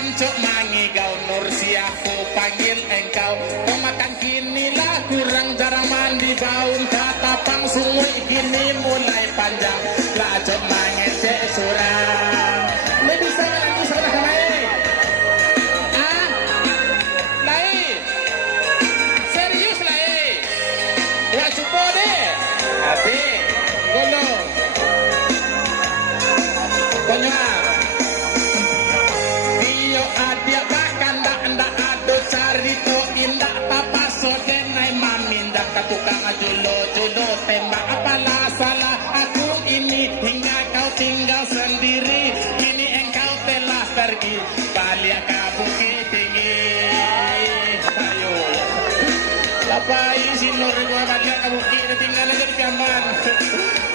malam cok mangigau Nur siaku panggil engkau pemakan kinilah kurang jarang mandi baun katapang sungguh kini mulai panjang lah cok mangecek surang lebih sangat aku salah lain lain serius lain ya cukup deh tapi golong konyol iyo adia bahkan ndak ado carito indak papa sodenai mamindak katukang julo tembak apalah salah aku ini hingga kau tinggal sendiri kini engkau telah pergi balik ke bukit tinggi ayo lapai sinur gua balik ke bukit tinggal aja di Piaman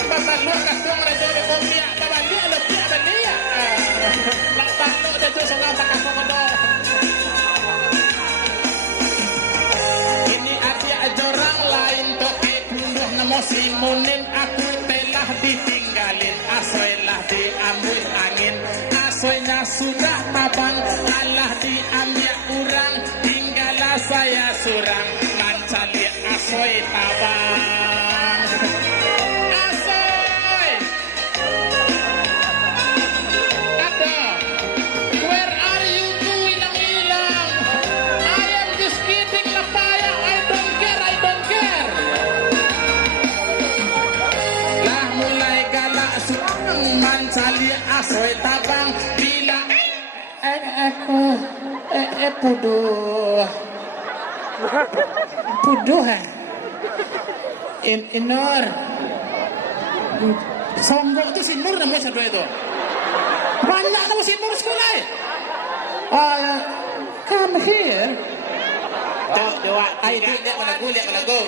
bapak lu kastung raja di Kopiak balik lebih balik nak tahu dah tu sangat pakai komodo ini ada jorang lain toke punduh namo simunin aku telah ditinggalin asoilah diambil angin asoinya sudah tabang alah diambil urang tinggallah saya surang mancali asoi tabang asoi ada where are you two hilang I am just kidding lapaya I don't care lah mulai galak surang mancali asoi tabang bila aku puduh Inur Songgok itu si Nur namanya satu itu banyak nama si Nur sekolah come here coba itu lihat lagu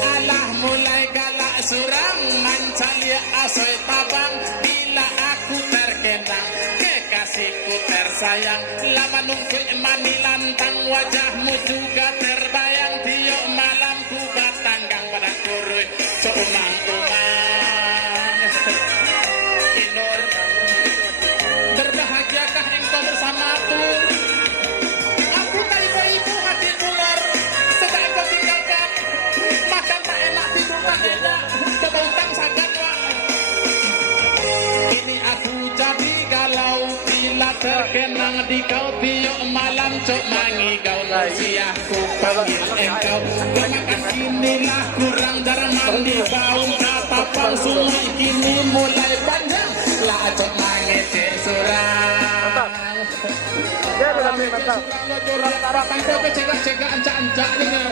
alah mulai galak surang mancali asoi tabang bila aku terkenang kekasihku tersayang lama nunggu mani lantang wajahmu juga terbayang tiok malam ku batanggang pada kurui seumang-umang Inur berbahagiakah engkau bersamaku aku tak ibu hati tulur sedang engkau tinggalkan makan tak enak tidur tak enak kebautang sagan wak ini aku jadi galau bila terkenang di kau tiok malam cok mangi kau nasiahku panggil engkau makan kinilah kurang jarang mandi baun katapang sungai kini mulai panjang lah cok mangi cek surang Ya, mantap. surang lo curang tarapang kau kecegak-cegak ancak-ancak dengar